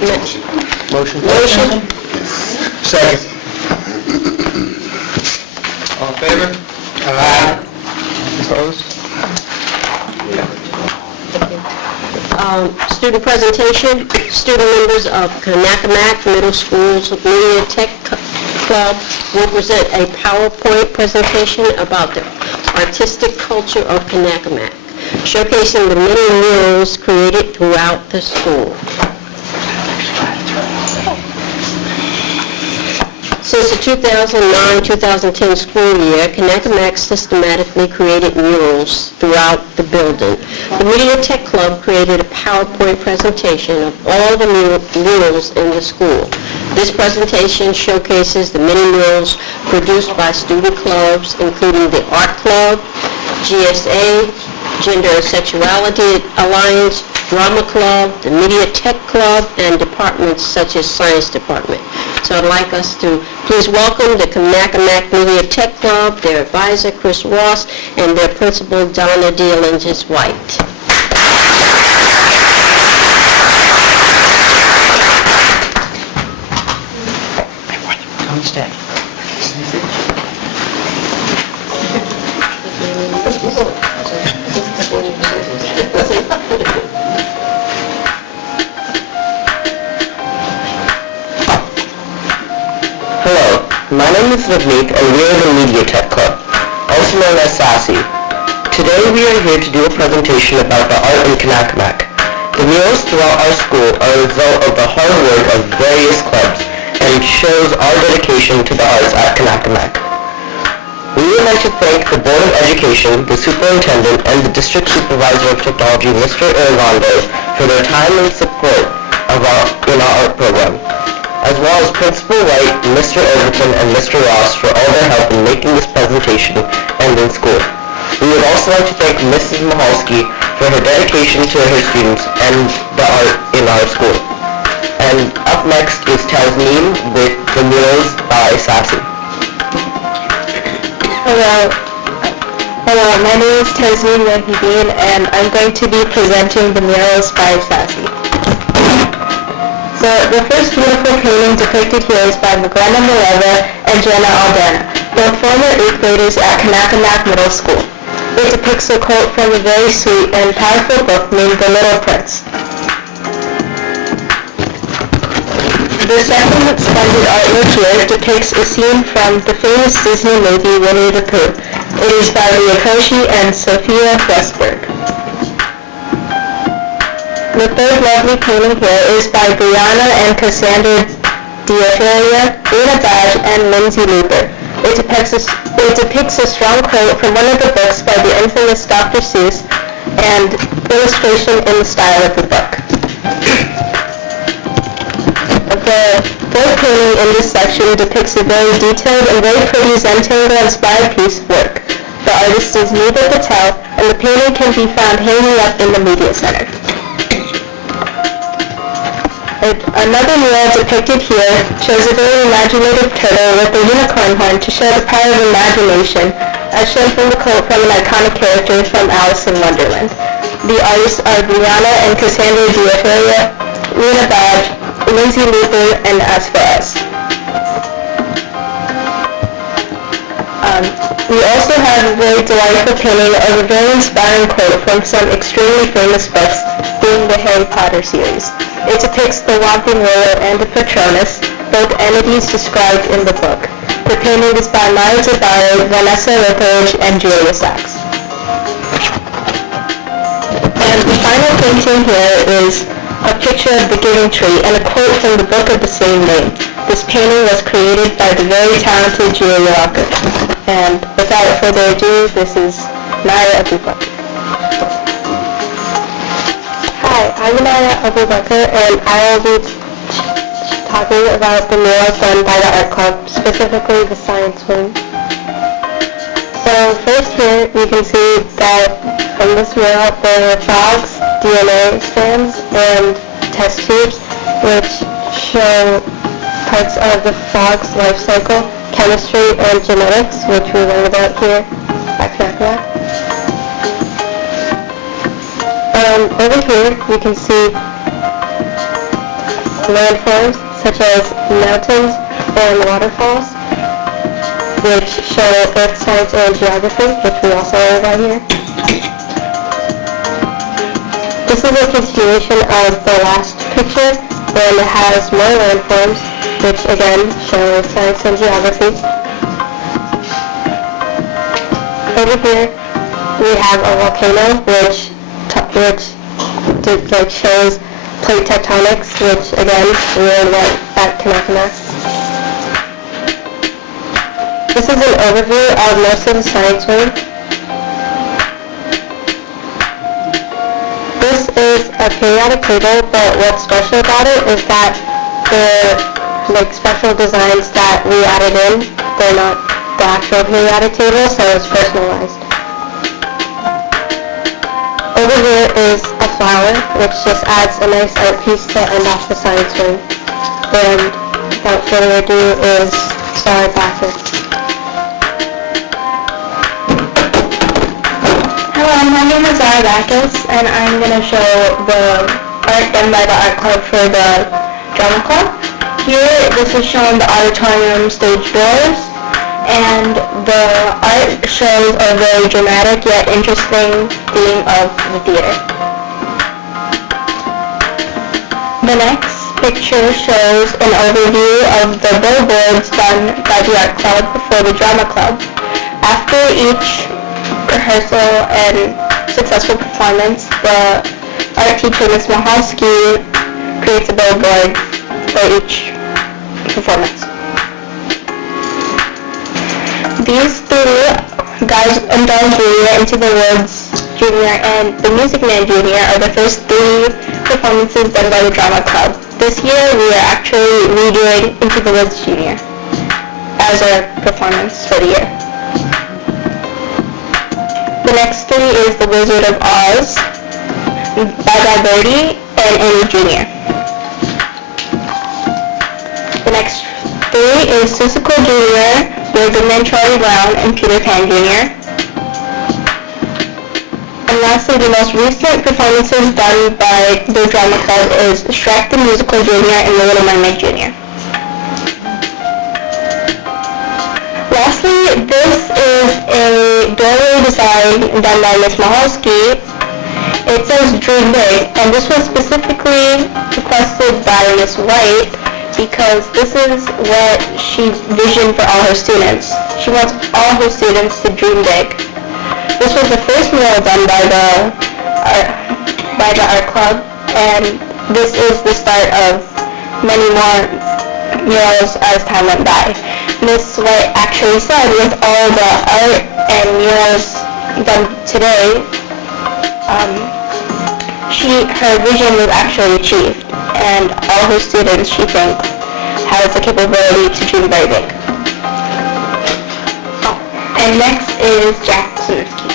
Motion. Motion? Second. All in favor? Aye. Opposed? Student presentation. Student members of Kanakamak Middle School's Media Tech Club will present a PowerPoint presentation about the artistic culture of Kanakamak, showcasing the many murals created throughout the school. Since the 2009-2010 school year, Kanakamak systematically created murals throughout the building. The Media Tech Club created a PowerPoint presentation of all the murals in the school. This presentation showcases the many murals produced by student clubs, including the Art Club, GSA, Gender and Sexuality Alliance, Drama Club, the Media Tech Club, and departments such as Science Department. So I'd like us to please welcome the Kanakamak Media Tech Club, their advisor, Chris Ross, and their principal, Donna DeLinges White. Come stand. Hello, my name is Navneet and we are the Media Tech Club, also known as SASSY. Today we are here to do a presentation about the art in Kanakamak. The murals throughout our school are a result of the hard work of various clubs and shows our dedication to the arts at Kanakamak. We would like to thank the Board of Education, the Superintendent, and the District Supervisor of Technology, Mr. Irlando, for their time and support in our art program, as well as Principal White, Mr. Overton, and Mr. Ross for all their help in making this presentation and in school. We would also like to thank Mrs. Mahalski for her dedication to her students and the art in our school. And up next is Tasneem with the murals by Sassy. Hello, my name is Tasneem Rahideen and I'm going to be presenting the murals by Sassy. So the first beautiful painting depicted here is by Magdalena Mileva and Jenna Aldana, both former 8th graders at Kanakamak Middle School. It depicts a quote from a very sweet and powerful book named The Little Prince. The second splendid artwork here depicts a scene from the famous Disney movie Winnie the Pooh. It is by Leah Koshy and Sophia Westberg. The third lovely painting here is by Brianna and Cassandra Diaferia, Rena Badge, and Lindsay Looper. It depicts a strong quote from one of the books by the infamous Dr. Seuss and illustration in the style of the book. The fourth painting in this section depicts a very detailed and very pretty Zentangle-inspired piece of work. The artist is Neva Patel, and the painting can be found hanging up in the Media Center. Another mural depicted here shows a very imaginative turtle with a unicorn horn to show the power of imagination, as shown from the quote from an iconic character from Alice in Wonderland. The artists are Brianna and Cassandra Diaferia, Rena Badge, Lindsay Luther, and Asfaras. We also have a very delightful painting of a very inspiring quote from some extremely famous books, being the Harry Potter series. It depicts the Whomping Willow and the Patronus, both entities described in the book. The painting is by Maya Zabaro, Vanessa Lipage, and Julia Sachs. And the final painting here is a picture of the Giving Tree and a quote from the book of the same name. This painting was created by the very talented Julia Walker. And without further ado, this is Naya Abubakar. Hi, I'm Naya Abubakar, and I will be talking about the murals done by the Art Club, specifically the science wing. So first here, you can see that from this mural there are frogs, DNA strands, and test tubes, which show parts of the frog's life cycle, chemistry, and genetics, which we learn about here at Kanakamak. Over here, you can see landforms such as mountains and waterfalls, which show earth science and geography, which we also learned about here. This is a continuation of the last picture, and it has more landforms, which again show earth science and geography. Over here, we have a volcano, which shows plate tectonics, which again we learned about at Kanakamak. This is an overview of most of the science wing. This is a periodic table, but what's special about it is that they're like special designs that we added in. They're not the actual periodic table, so it's personalized. Over here is a flower, which just adds a nice art piece to end off the science room. And without further ado is Zara Backer. Hello, my name is Zara Backus, and I'm going to show the art done by the art club for the drama club. Here, this is showing the auditorium stage doors, and the art shows a very dramatic yet interesting theme of the theater. The next picture shows an overview of the billboards done by the art club for the drama club. After each rehearsal and successful performance, the art teacher, Ms. Mahalski, creates a billboard for each performance. These three, Guys and Dolls Jr., Into the Woods Jr., and The Music Man Jr. are the first three performances done by the drama club. This year we are actually redoing Into the Woods Jr. as our performance for the year. The next three is The Wizard of Oz, Bye Bye Birdie, and Annie Jr. The next three is Seussical Jr., The Good Man Charlie Brown, and Peter Pan Jr. And lastly, the most recent performances done by the drama club is Shrek the Musical Jr. and The Little Mermaid Jr. Lastly, this is a doorway design done by Ms. Mahalski. It says Dream Big, and this was specifically requested by Ms. White because this is what she visioned for all her students. She wants all her students to dream big. This was the first mural done by the art club, and this is the start of many more murals as time went by. Ms. White actually said with all the art and murals done today, her vision was actually achieved, and all her students, she thinks, has the capability to dream very big. And next is Jack Swinsky.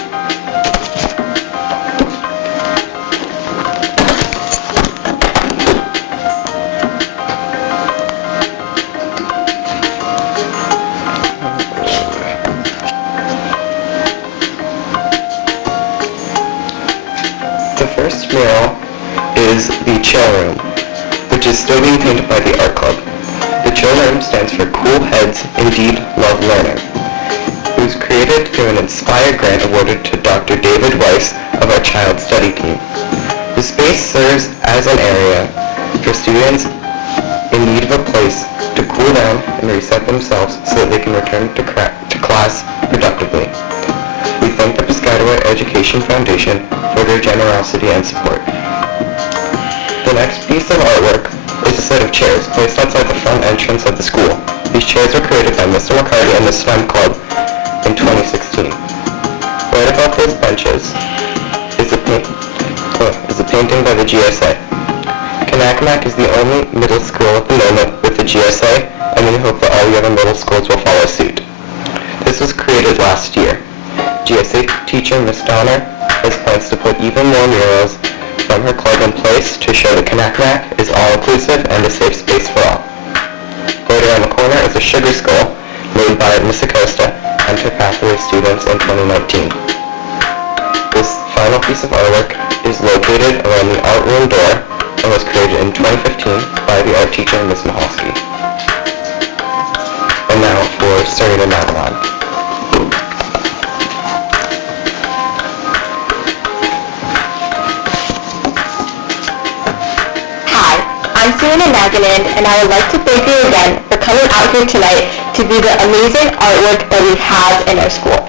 The first mural is the Chill Room, which is still being painted by the art club. The Chill Room stands for Cool Heads Indeed Love Learning. It was created through an Inspire grant awarded to Dr. David Weiss of our Child Study team. The space serves as an area for students in need of a place to cool down and reset themselves so that they can return to class productively. We thank the Piscataway Education Foundation for their generosity and support. The next piece of artwork is a set of chairs placed outside the front entrance of the school. These chairs were created by Mr. McCarty and the STEM Club in 2016. Right above those benches is a painting by the GSA. Kanakamak is the only middle school at the moment with the GSA, and we hope that all the other middle schools will follow suit. This was created last year. GSA teacher Ms. Donner has plans to put even more murals from her club in place to show that Kanakamak is all-inclusive and a safe space for all. Right around the corner is a sugar skull made by Ms. Acosta and her Pathway students in 2019. This final piece of artwork is located around the art room door and was created in 2015 by the art teacher, Ms. Mahalski. And now for Serena Naganon. Hi, I'm Serena Naganon, and I would like to thank you again for coming out here tonight to view the amazing artwork that we have in our school.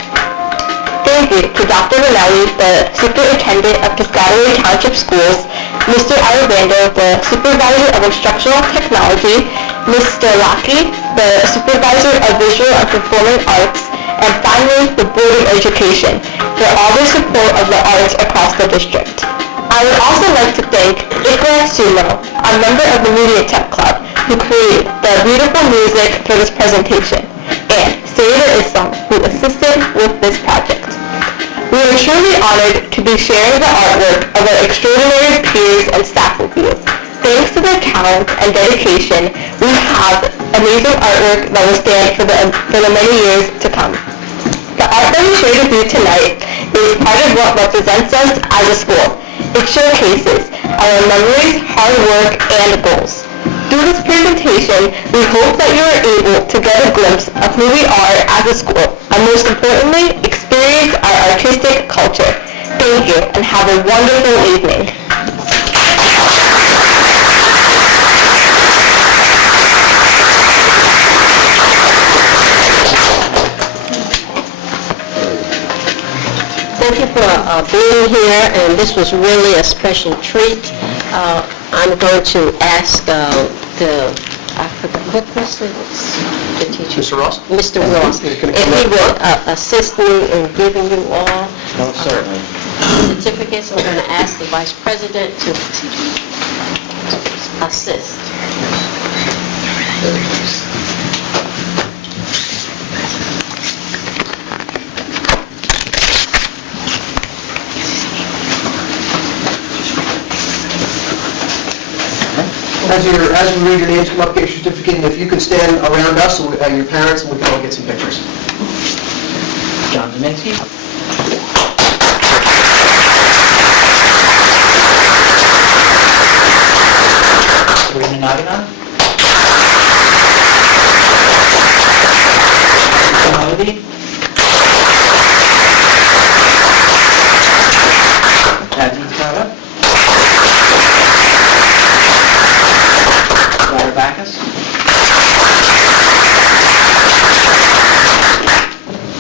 Thank you to Dr. Rinelli, the Superintendent of Piscataway Township Schools, Mr. Alabando, the Supervisor of Instructional Technology, Mr. Lockie, the Supervisor of Visual and Performing Arts, and finally, the Board of Education for all their support of the arts across the district. I would also like to thank Ikra Sumo, a member of the Media Tech Club, who created the beautiful music for this presentation, and Sayeda Islam, who assisted with this project. We are truly honored to be sharing the artwork of our extraordinary peers and staff with you. Thanks to their talent and dedication, we have amazing artwork that will stand for the many years to come. The art that we share with you tonight is part of what represents us as a school. It showcases our memories, hard work, and goals. Through this presentation, we hope that you are able to get a glimpse of who we are as a school, and most importantly, experience our artistic culture. Thank you, and have a wonderful evening. Thank you for being here, and this was really a special treat. I'm going to ask I forgot, what was the teacher? Mr. Ross? Mr. Ross, if Can you he come would assist me in giving you all No, certainly. certificates. I'm going to ask the Vice President to assist. As we read your names, come up, get your certificate, and if you could stand around us, so your parents, and we can all get some pictures. John Dominski. Serena Naganon. Melody. Nadine Carter. Laura Backus.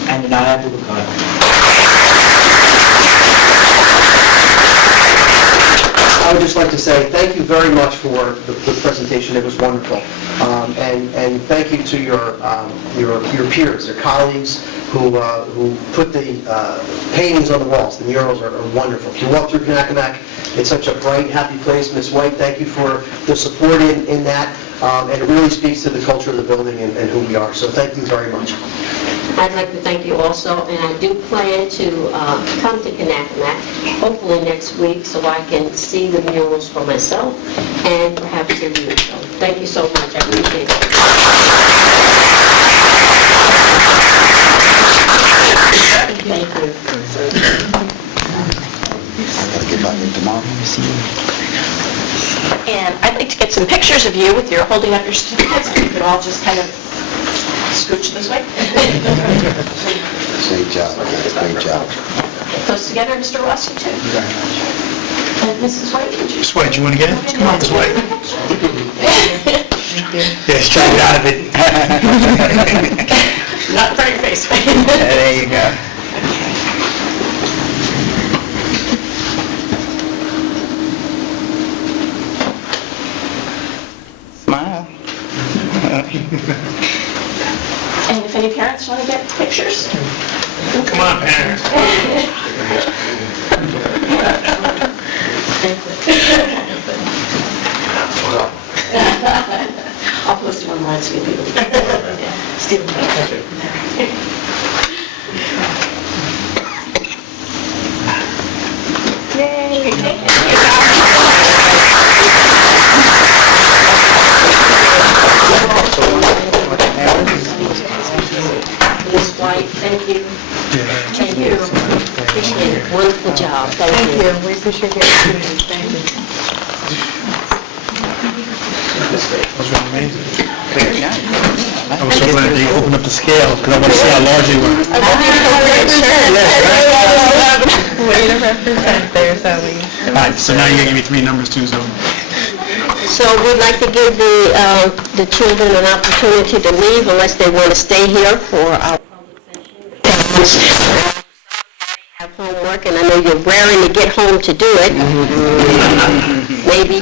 And Naya Bubakar. I would just like to say thank you very much for the presentation. It was wonderful. And thank you to your peers, your colleagues who put the paintings on the walls. The murals are wonderful. If you walk through Kanakamak, it's such a bright, happy place. Ms. White, thank you for the support in that. And it really speaks to the culture of the building and who we are. So thank you very much. I'd like to thank you also, and I do plan to come to Kanakamak, hopefully next week, so I can see the murals for myself and perhaps hear you. So thank you so much. I appreciate it. Thank you. And I'd like to get some pictures of you with your holding up your certificates. You could all just kind of scooch this way. Great job, great job. Close together, Mr. Ross, you too. And Mrs. White, would you? Miss White, you want to get it? Come on, Miss White. Yes, try to get out of it. Not in front of your face. There you go. Smile. And if any parents want to get pictures? Come on, parents. I'll post it online so you can. Stephen. Yay! Thank Ms. White, thank you. Thank you. Appreciate it. Wonderful job. Thank you. We appreciate your opportunity. Thank you. was really amazing. Very nice. I was so glad they opened up the scale, because I want to see how large they were. Way to represent there, Sally. All right, so now you're going to give me 3 numbers too, so. So we'd like to give the children an opportunity to leave unless they want to stay here for our public session. Parents have homework, and I know you're raring to get home to do it. Maybe.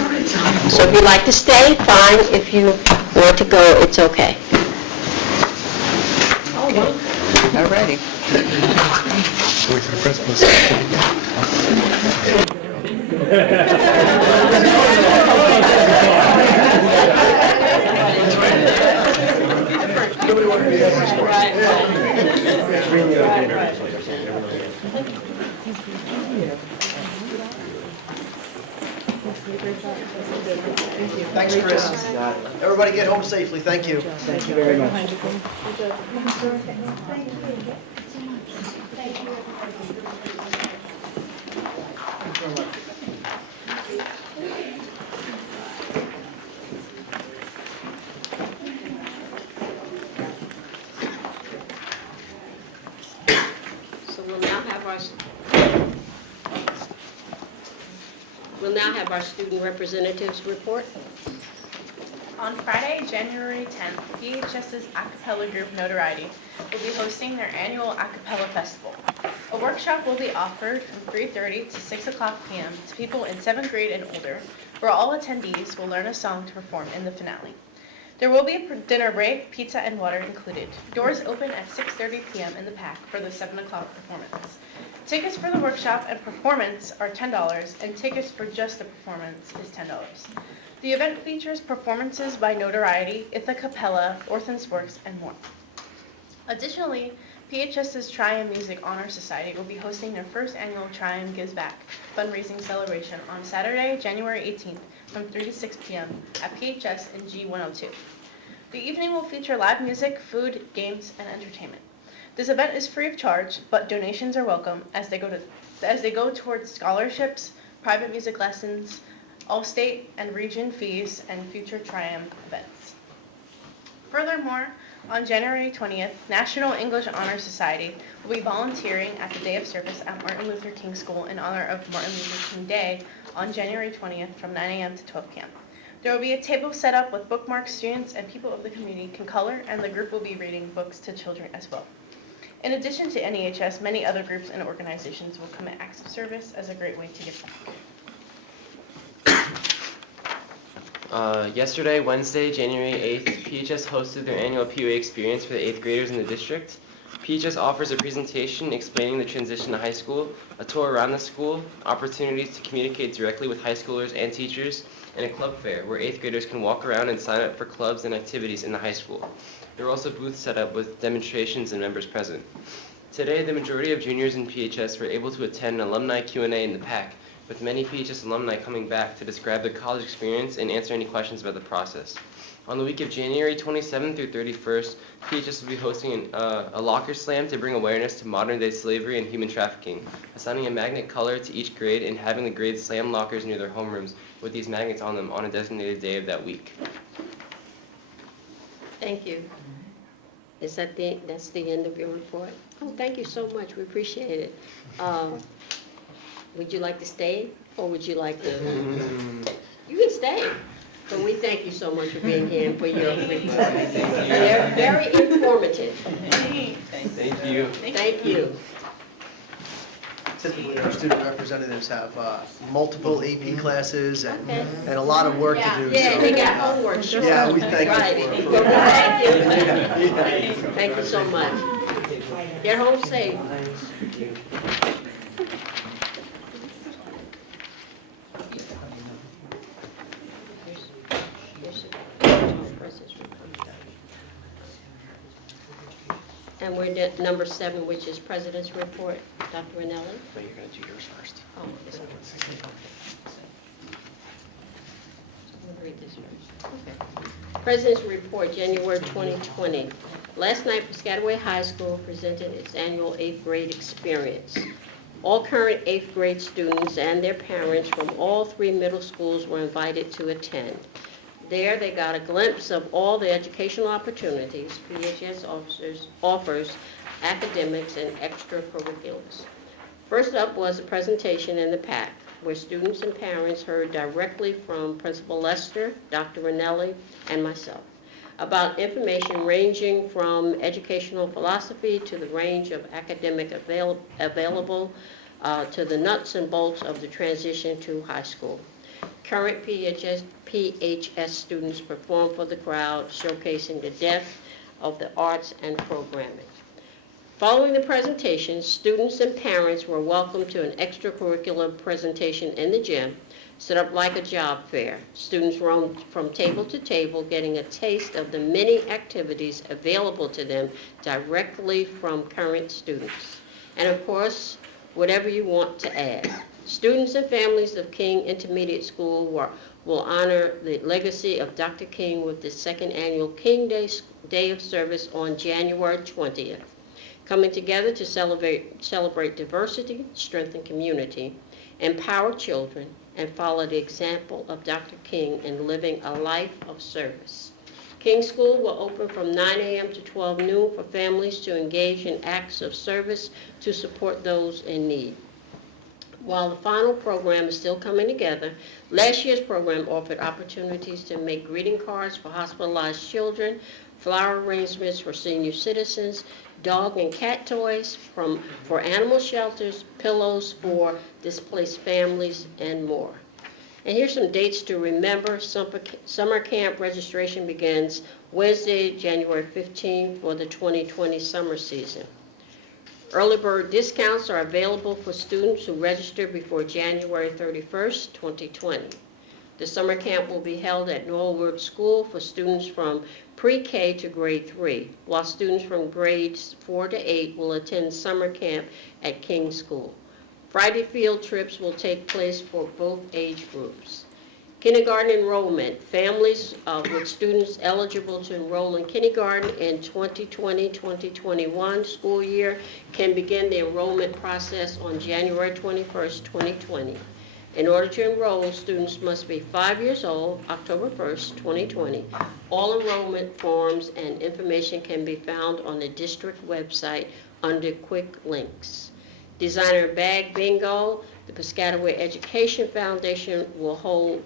So if you'd like to stay, fine. If you want to go, it's okay. Alrighty. Wait for the principal. Thanks, Chris. Everybody get home safely, thank you. Thank you very much. So we'll now have our student representatives report. On Friday, January 10th, PHS's a cappella group Notoriety will be hosting their annual a cappella festival. A workshop will be offered from 3:30 to 6 o'clock p.m. to people in 7th grade and older, where all attendees will learn a song to perform in the finale. There will be a dinner break, pizza and water included. Doors open at 6:30 p.m. in the PAC for the 7 o'clock performance. Tickets for the workshop and performance are $10, and tickets for just the performance is $10. The event features performances by Notoriety, Ithaca Capella, Orthon's Works, and more. Additionally, PHS's Triumph Music Honor Society will be hosting their first annual Triumph Gives Back fundraising celebration on Saturday, January 18th from 3 to 6 p.m. at PHS in G102. The evening will feature live music, food, games, and entertainment. This event is free of charge, but donations are welcome as they go towards scholarships, private music lessons, all state and region fees, and future Triumph events. Furthermore, on January 20th, National English Honor Society will be volunteering at the Day of Service at Martin Luther King School in honor of Martin Luther King Day on January 20th from 9 a.m. to 12 p.m. There will be a table set up with bookmarks students and people of the community can color, and the group will be reading books to children as well. In addition to NEHS, many other groups and organizations will commit acts of service as a great way to give back. Yesterday, Wednesday, January 8th, PHS hosted their annual POA experience for the 8th graders in the district. PHS offers a presentation explaining the transition to high school, a tour around the school, opportunities to communicate directly with high schoolers and teachers, and a club fair where 8th graders can walk around and sign up for clubs and activities in the high school. There are also booths set up with demonstrations and members present. Today, the majority of juniors in PHS were able to attend an alumni Q&A in the PAC, with many PHS alumni coming back to describe their college experience and answer any questions about the process. On the week of January 27th through 31st, PHS will be hosting a locker slam to bring awareness to modern-day slavery and human trafficking, assigning a magnet color to each grade and having the grades slam lockers near their homerooms with these magnets on them on a designated day of that week. Thank you. Is that that's the end of your report? Oh, thank you so much. We appreciate it. Would you like to stay, or would you like to? You can stay. But we thank you so much for being here and for your report. They're very informative. Thank you. Thank you. Typically, our student representatives have multiple AP classes and Okay. a lot of work to do. Yeah, so- they got homework, sure. Yeah, we thank Right. you for Well, thank you. Yeah. Thank you so much. Get home safe. And we're at number 7, which is President's Report. Dr. Ranelli? But you're going to do yours first. Oh, this one. I'm gonna read this first. Okay. President's Report, January 2020. Last night, Piscataway High School presented its annual 8th grade experience. All current 8th grade students and their parents from all 3 middle schools were invited to attend. There, they got a glimpse of all the educational opportunities PHS offers academics and extracurriculars. First up was a presentation in the PAC, where students and parents heard directly from Principal Lester, Dr. Ranelli, and myself about information ranging from educational philosophy to the range of academic available to the nuts and bolts of the transition to high school. Current PHS students performed for the crowd, showcasing the depth of the arts and programming. Following the presentation, students and parents were welcomed to an extracurricular presentation in the gym, set up like a job fair. Students roamed from table to table, getting a taste of the many activities available to them directly from current students. And of course, whatever you want to add. Students and families of King Intermediate School will honor the legacy of Dr. King with the second annual King Day of Service on January 20th. Coming together to celebrate diversity, strengthen community, empower children, and follow the example of Dr. King in living a life of service. King School will open from 9 a.m. to 12 noon for families to engage in acts of service to support those in need. While the final program is still coming together, last year's program offered opportunities to make greeting cards for hospitalized children, flower arrangements for senior citizens, dog and cat toys for animal shelters, pillows for displaced families, and more. And here's some dates to remember. Summer camp registration begins Wednesday, January 15th for the 2020 summer season. Early bird discounts are available for students who register before January 31st, 2020. The summer camp will be held at Norwood School for students from pre-K to grade 3, while students from grades 4 to 8 will attend summer camp at King School. Friday field trips will take place for both age groups. Kindergarten enrollment. Families with students eligible to enroll in kindergarten in 2020-2021 school year can begin the enrollment process on January 21st, 2020. In order to enroll, students must be 5 years old, October 1st, 2020. All enrollment forms and information can be found on the district website under quick links. Designer Bag Bingo. The Piscataway Education Foundation will hold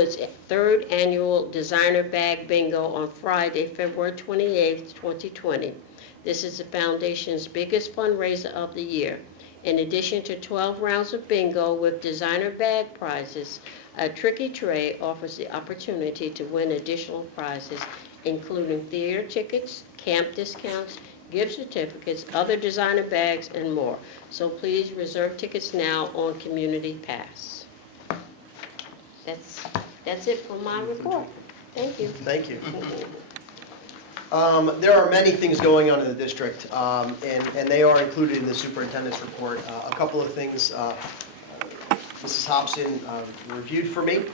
its third annual Designer Bag Bingo on Friday, February 28th, 2020. This is the foundation's biggest fundraiser of the year. In addition to 12 rounds of bingo with designer bag prizes, a tricky tray offers the opportunity to win additional prizes, including theater tickets, camp discounts, gift certificates, other designer bags, and more. So please reserve tickets now on Community Pass. That's it for my report. Thank you. Thank you. There are many things going on in the district, and they are included in the superintendent's report. A couple of things Mrs. Hobson reviewed for me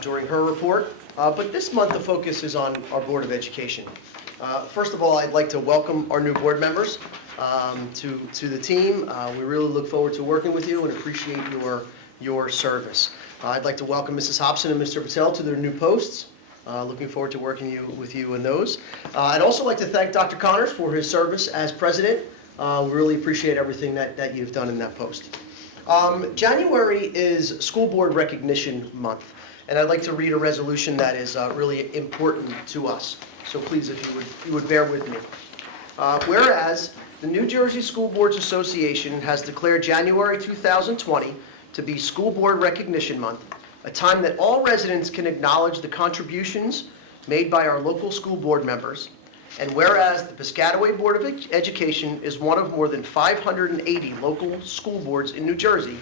during her report, but this month the focus is on our Board of Education. First of all, I'd like to welcome our new board members to the team. We really look forward to working with you and appreciate your service. I'd like to welcome Mrs. Hobson and Mr. Patel to their new posts. Looking forward to working with you in those. I'd also like to thank Dr. Connors for his service as president. We really appreciate everything that you've done in that post. January is School Board Recognition Month, and I'd like to read a resolution that is really important to us. So please, if you would bear with me. Whereas the New Jersey School Boards Association has declared January 2020 to be School Board Recognition Month, a time that all residents can acknowledge the contributions made by our local school board members. And whereas the Piscataway Board of Education is one of more than 580 local school boards in New Jersey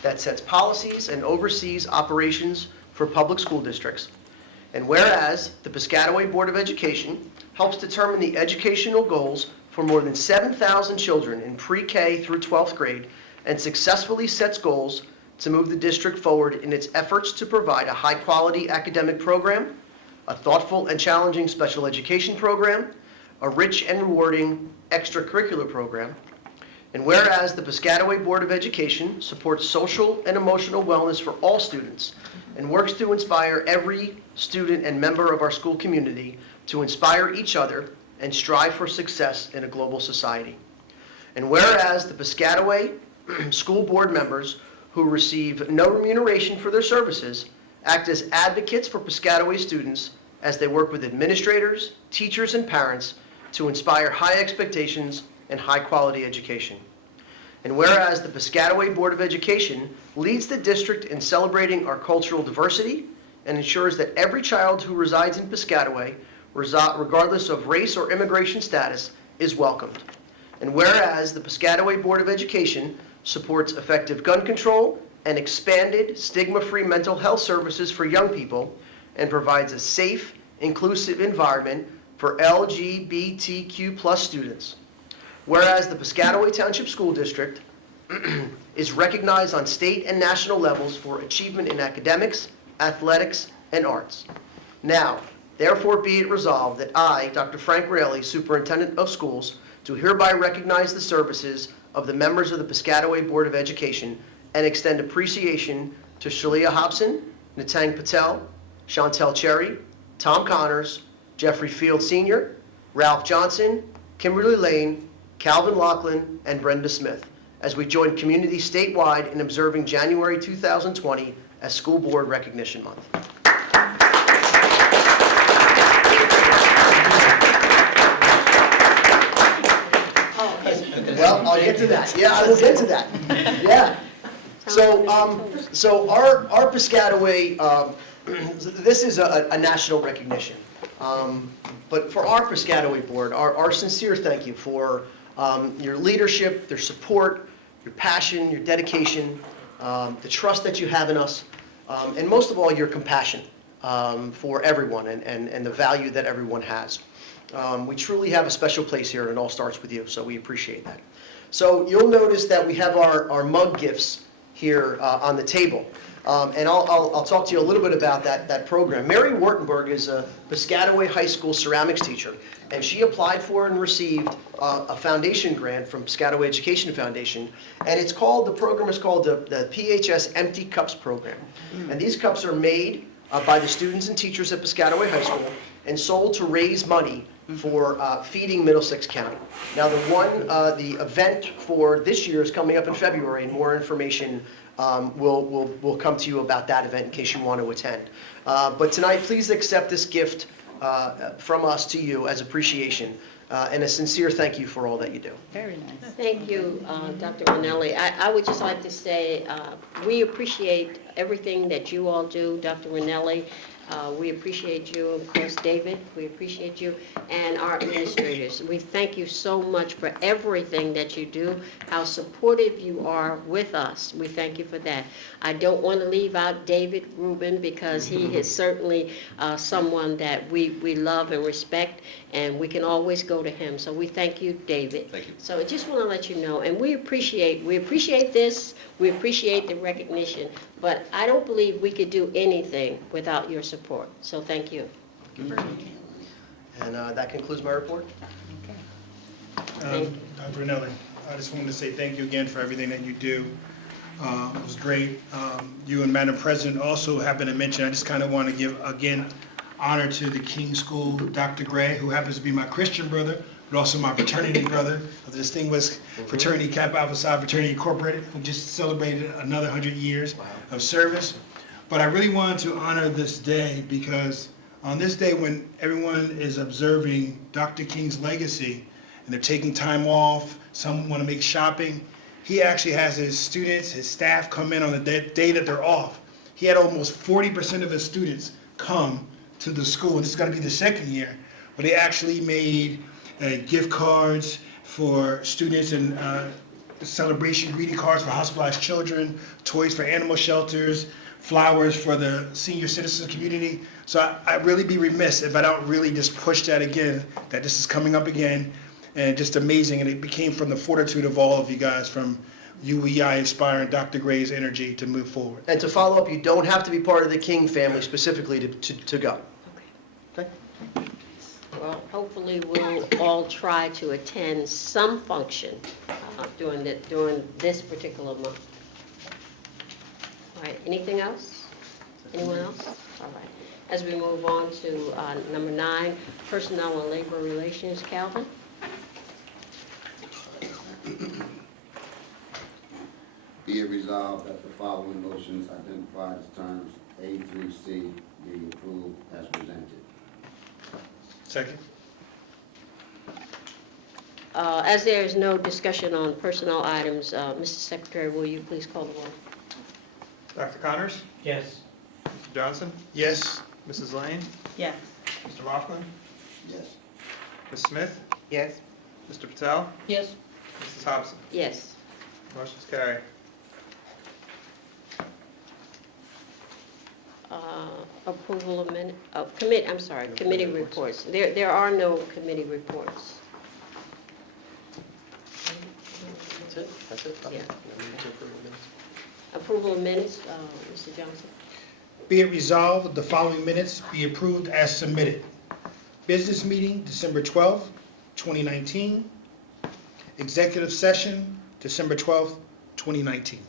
that sets policies and oversees operations for public school districts. And whereas the Piscataway Board of Education helps determine the educational goals for more than 7,000 children in pre-K through 12th grade and successfully sets goals to move the district forward in its efforts to provide a high-quality academic program, a thoughtful and challenging special education program, a rich and rewarding extracurricular program, And whereas the Piscataway Board of Education supports social and emotional wellness for all students and works to inspire every student and member of our school community to inspire each other and strive for success in a global society. And whereas the Piscataway School Board members who receive no remuneration for their services act as advocates for Piscataway students as they work with administrators, teachers, and parents to inspire high expectations and high-quality education. And whereas the Piscataway Board of Education leads the district in celebrating our cultural diversity and ensures that every child who resides in Piscataway, regardless of race or immigration status, is welcomed. And whereas the Piscataway Board of Education supports effective gun control and expanded stigma-free mental health services for young people and provides a safe, inclusive environment for LGBTQ+ students. Whereas the Piscataway Township School District is recognized on state and national levels for achievement in academics, athletics, and arts. Now, therefore be it resolved that I, Dr. Frank Raley, Superintendent of Schools, do hereby recognize the services of the members of the Piscataway Board of Education and extend appreciation to Shalia Hobson, Natang Patel, Chantel Cherry, Tom Connors, Jeffrey Field Sr., Ralph Johnson, Kimberly Lane, Calvin Laughlin, and Brenda Smith, as we join community statewide in observing January 2020 as School Board Recognition Month. Well, I'll get to that. Yeah, I will get to that. Yeah. So our Piscataway, this is a national recognition. But for our Piscataway Board, our sincere thank you for your leadership, their support, your passion, your dedication, the trust that you have in us, and most of all, your compassion for everyone and the value that everyone has. We truly have a special place here, and it all starts with you, so we appreciate that. So you'll notice that we have our mug gifts here on the table. And I'll talk to you a little bit about that program. Mary Wartenberg is a Piscataway High School ceramics teacher, and she applied for and received a foundation grant from Piscataway Education Foundation, and the program is called the PHS Empty Cups Program. And these cups are made by the students and teachers at Piscataway High School and sold to raise money for feeding Middlesex County. Now the event for this year is coming up in February, and more information will come to you about that event in case you want to attend. But tonight, please accept this gift from us to you as appreciation and a sincere thank you for all that you do. Very nice. Thank you, Dr. Rinelli. I would just like to say we appreciate everything that you all do, Dr. Rinelli. We appreciate you, of course, David. We appreciate you and our administrators. We thank you so much for everything that you do, how supportive you are with us. We thank you for that. I don't want to leave out David Rubin because he is certainly someone that we love and respect, and we can always go to him. So we thank you, David. Thank you. So I just want to let you know, and we appreciate this. We appreciate the recognition, but I don't believe we could do anything without your support. So thank you. And that concludes my report. Thank you. Dr. Rinelli, I just wanted to say thank you again for everything that you do. It was great. You and Madam President also happened to mention, I just kind of want to give, again, honor to the King School, Dr. Gray, who happens to be my Christian brother, but also my fraternity brother, of the distinguished fraternity Kappa Alpha Psi Fraternity Incorporated, who just celebrated another 100 years of service. But I really wanted to honor this day because on this day when everyone is observing Dr. King's legacy and they're taking time off, some want to make shopping, he actually has his students, his staff come in on the day that they're off. He had almost 40% of his students come to the school. This is going to be the second year, but they actually made gift cards for students and celebration greeting cards for hospitalized children, toys for animal shelters, flowers for the senior citizens community. So I'd really be remiss if I don't really just push that again, that this is coming up again, and just amazing. And it became from the fortitude of all of you guys, from UEI inspiring Dr. Gray's energy to move forward. And to follow up, you don't have to be part of the King family specifically to go. Okay? Well, hopefully we'll all try to attend some function during this particular month. All right, anything else? Anyone else? All right. As we move on to number 9, Personnel and Labor Relations, Calvin? Be it resolved that the following motions identified as terms A through C be approved as presented. Second. As there is no discussion on personnel items, Mr. Secretary, will you please call the roll? Dr. Connors? Yes. Mr. Johnson? Yes. Mrs. Lane? Yes. Mr. Laughlin? Yes. Ms. Smith? Yes. Mr. Patel? Yes. Mrs. Hobson? Yes. Motion's carried. Approval of committee reports. There are no committee reports. That's it? Yeah. To approve the minutes. Approval of minutes, Mr. Johnson? Be it resolved that the following minutes be approved as submitted. Business meeting, December 12th, 2019. Executive session, December 12th, 2019.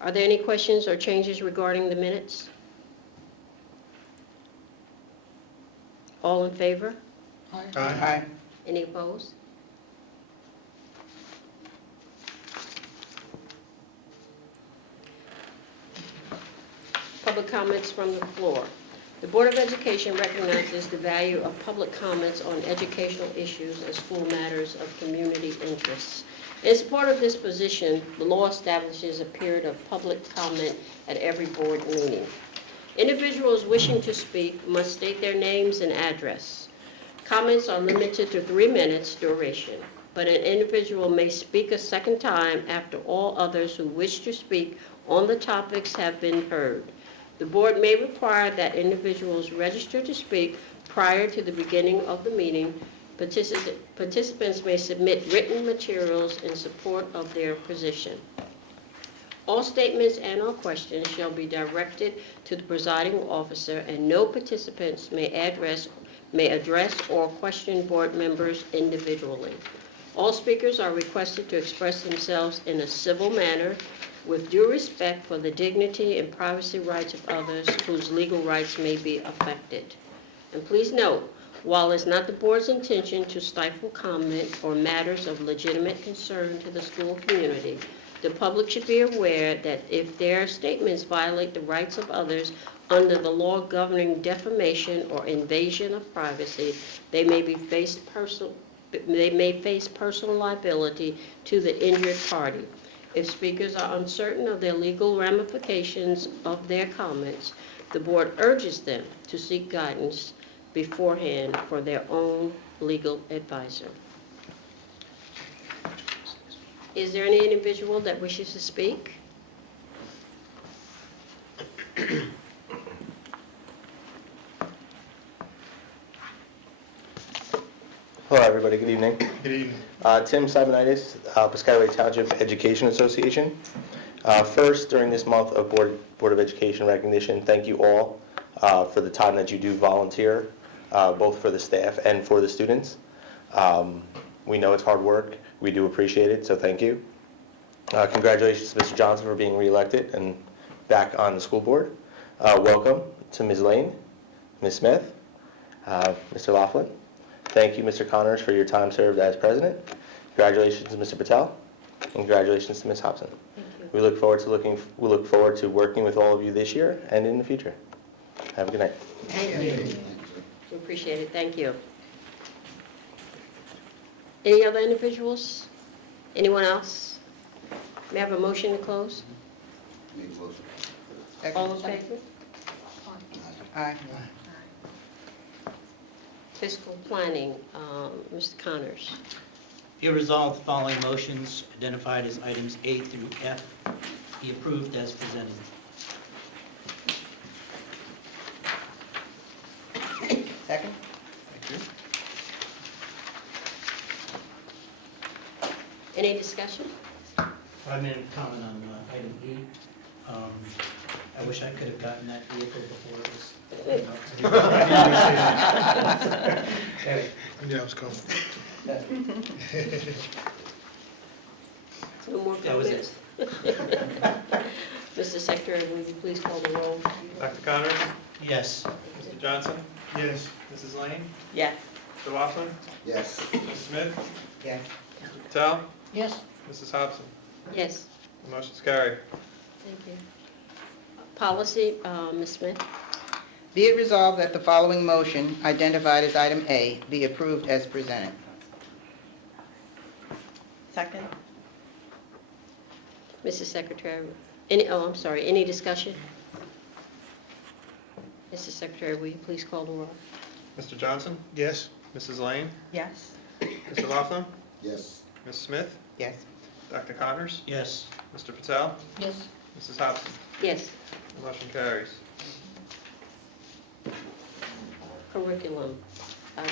Are there any questions or changes regarding the minutes? All in favor? Aye. Any opposed? Public comments from the floor. The Board of Education recognizes the value of public comments on educational issues and school matters of community interest. In support of this position, the law establishes a period of public comment at every board meeting. Individuals wishing to speak must state their names and address. Comments are limited to 3 minutes duration, but an individual may speak a second time after all others who wish to speak on the topics have been heard. The board may require that individuals register to speak prior to the beginning of the meeting. Participants may submit written materials in support of their position. All statements and/or questions shall be directed to the presiding officer, and no participants may address or question board members individually. All speakers are requested to express themselves in a civil manner with due respect for the dignity and privacy rights of others whose legal rights may be affected. And please note, while it's not the board's intention to stifle comment or matters of legitimate concern to the school community, the public should be aware that if their statements violate the rights of others under the law governing defamation or invasion of privacy, they may face personal liability to the injured party. If speakers are uncertain of their legal ramifications of their comments, the board urges them to seek guidance beforehand for their own legal advisor. Is there any individual that wishes to speak? Hello, everybody. Good evening. Good evening. Tim Simonitis, Piscataway Township Education Association. First, during this month of Board of Education recognition, thank you all for the time that you do volunteer, both for the staff and for the students. We know it's hard work. We do appreciate it, so thank you. Congratulations to Mr. Johnson for being reelected and back on the school board. Welcome to Ms. Lane, Ms. Smith, Mr. Laughlin. Thank you, Mr. Connors, for your time served as president. Congratulations to Mr. Patel, and congratulations to Ms. Hobson. Thank you. We look forward to working with all of you this year and in the future. Have a good night. Thank you. We appreciate it. Thank you. Any other individuals? Anyone else? May I have a motion to close? Make a motion. All in favor? Aye. Fiscal planning, Mr. Connors. Be resolved, the following motions identified as items A through F be approved as presented. Second? Any discussion? I made a comment on item E. I wish I could have gotten that vehicle before it was Yeah, I was coming. No more That was it. comments? Mr. Secretary, will you please call the roll? Dr. Connors? Yes. Mr. Johnson? Yes. Mrs. Lane? Yes. Mr. Laughlin? Yes. Ms. Smith? Yes. Mr. Patel? Yes. Mrs. Hobson? Yes, The motion's carried. thank you. Policy, Ms. Smith? Be it resolved that the following motion, identified as item A, be approved as presented. Second? Mrs. Secretary, I'm sorry, any discussion? Mrs. Secretary, will you please call the roll? Mr. Johnson? Yes. Mrs. Lane? Yes. Mr. Laughlin? Yes. Ms. Smith? Yes. Dr. Connors? Yes. Mr. Patel? Yes. Mrs. Hobson? Yes, The motion carries. curriculum.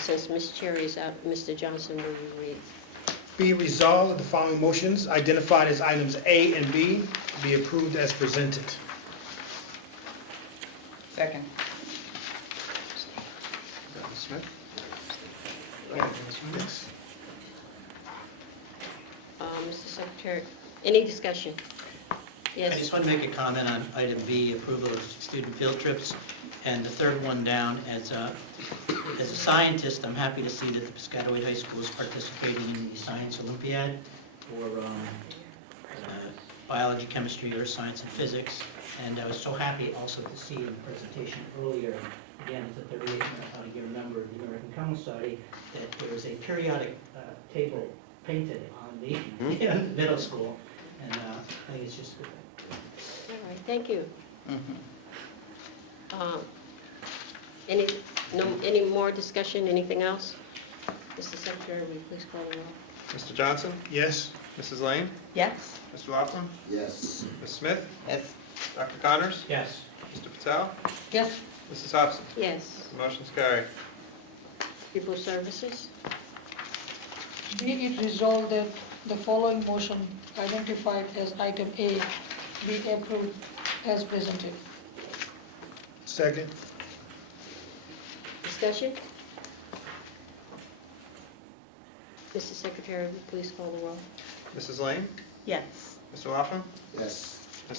Since Ms. Cherry is out, Mr. Johnson, will you read? Be resolved that the following motions, identified as items A and B, be approved as presented. Second. Ms. Smith? Yes. Mr. Secretary, any discussion? I Yes, just want to make a comment on item B, approval of student field trips. And the third one down, as a scientist, I'm happy to see that the Piscataway High School is participating in the Science Olympiad for biology, chemistry, earth science, and physics. And I was so happy also to see in the presentation earlier, again, it's a 38-year member of the American Common Society, that there was a periodic table painted on the middle school. And I think it's just a good thing. all right, thank you. Any more discussion, anything else? Mr. Secretary, will you please call the roll? Mr. Johnson? Yes. Mrs. Lane? Yes. Mr. Laughlin? Yes. Ms. Smith? Yes. Dr. Connors? Yes. Mr. Patel? Yes. Mrs. Hobson? Yes, The motion's carried. Pupil Services? Be it resolved that the following motion identified as item A be approved as presented. Second. Discussion? Mr. Secretary, will you please call the roll? Mrs. Lane? Yes. Mr. Laughlin? Yes. Ms. Smith?